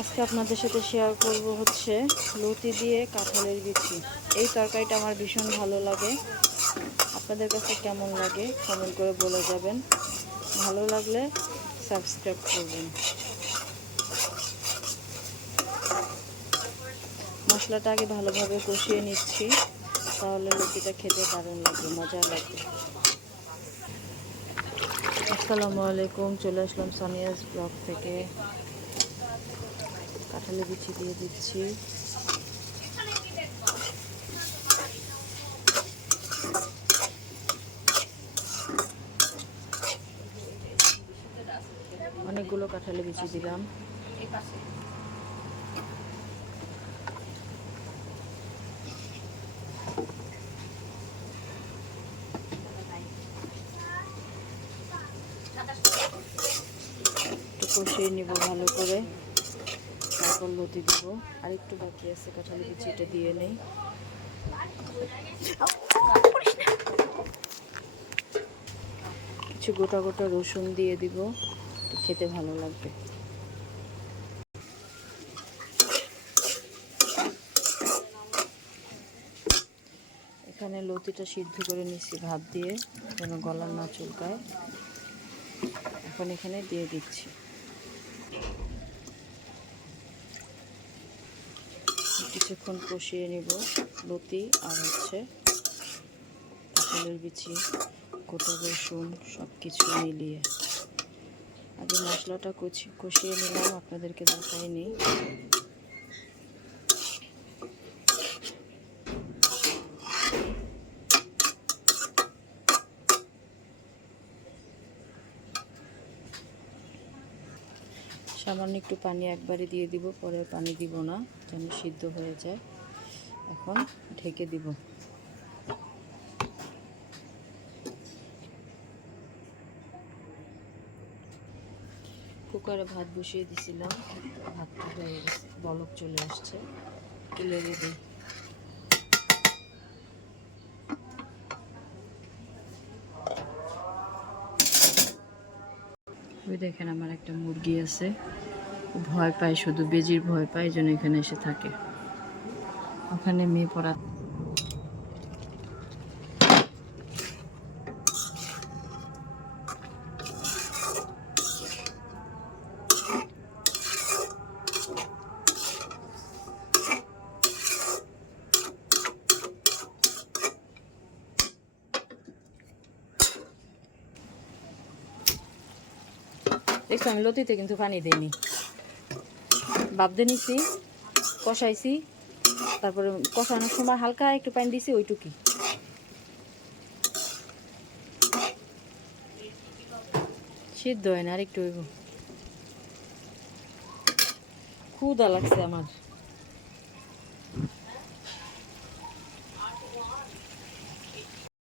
আজকে আপনাদের সাথে শেয়ার করব হচ্ছে লতি দিয়ে কাঁঠালের বিচি। এই তরকারিটা আমার ভীষণ ভালো লাগে। আপনাদের কাছে কেমন লাগে কমেন্ট করে বলে যাবেন। ভালো লাগলে সাবস্ক্রাইব করবেন। মশলাটা আগে ভালোভাবে কষিয়ে নিচ্ছি, তাহলে লতিটা খেতে দারুণ লাগবে, মজা লাগবে। আসসালামু আলাইকুম, চলে আসলাম সানিয়াস ব্লগ থেকে। কাঁঠালের বিচি দিয়ে দিচ্ছি। অনেকগুলো কাঁঠালের বিচি দিলাম। একটু কষিয়ে নিব ভালো করে, তারপর লতি দিব। আর একটু বাকি আছে কাঁঠালের বিচি, এটা দিয়ে নেই। কিছু গোটা গোটা রসুন দিয়ে দিব, খেতে ভালো লাগবে। এখানে লতিটা সিদ্ধ করে নিচ্ছি ভাত দিয়ে, যেন গলা না চুলকায়। এখন এখানে দিয়ে দিচ্ছি। কিছুক্ষণ কষিয়ে নেব লতি আর হচ্ছে কাঁঠালের বিচি, গোটা রসুন সব কিছু মিলিয়ে। আগে মশলাটা কষিয়ে নিলাম, আপনাদেরকে দেখাইনি। সামান্য একটু পানি একবারে দিয়ে দিব, পরে পানি দিব না, যেন সিদ্ধ হয়ে যায়। এখন ঢেকে দিব। কুকারে ভাত বসিয়ে দিছিলাম, ভাতটা হয়ে গেছে, বলক চলে আসছে, তুলে দিই। ওই দেখেন আমার একটা মুরগি আছে, ভয় পায়, শুধু বেজির ভয় পায়, এই জন্য এখানে এসে থাকে। ওখানে মেয়ে পড়া। দেখছো আমি লতিতে কিন্তু পানি দিইনি, বাপ দিয়ে নিছি, কষাইছি, তারপরে কষানোর সময় হালকা একটু পানি দিছি, ওইটুকি। সিদ্ধ হয় না, আর একটু হইব। ক্ষুধা লাগছে আমার।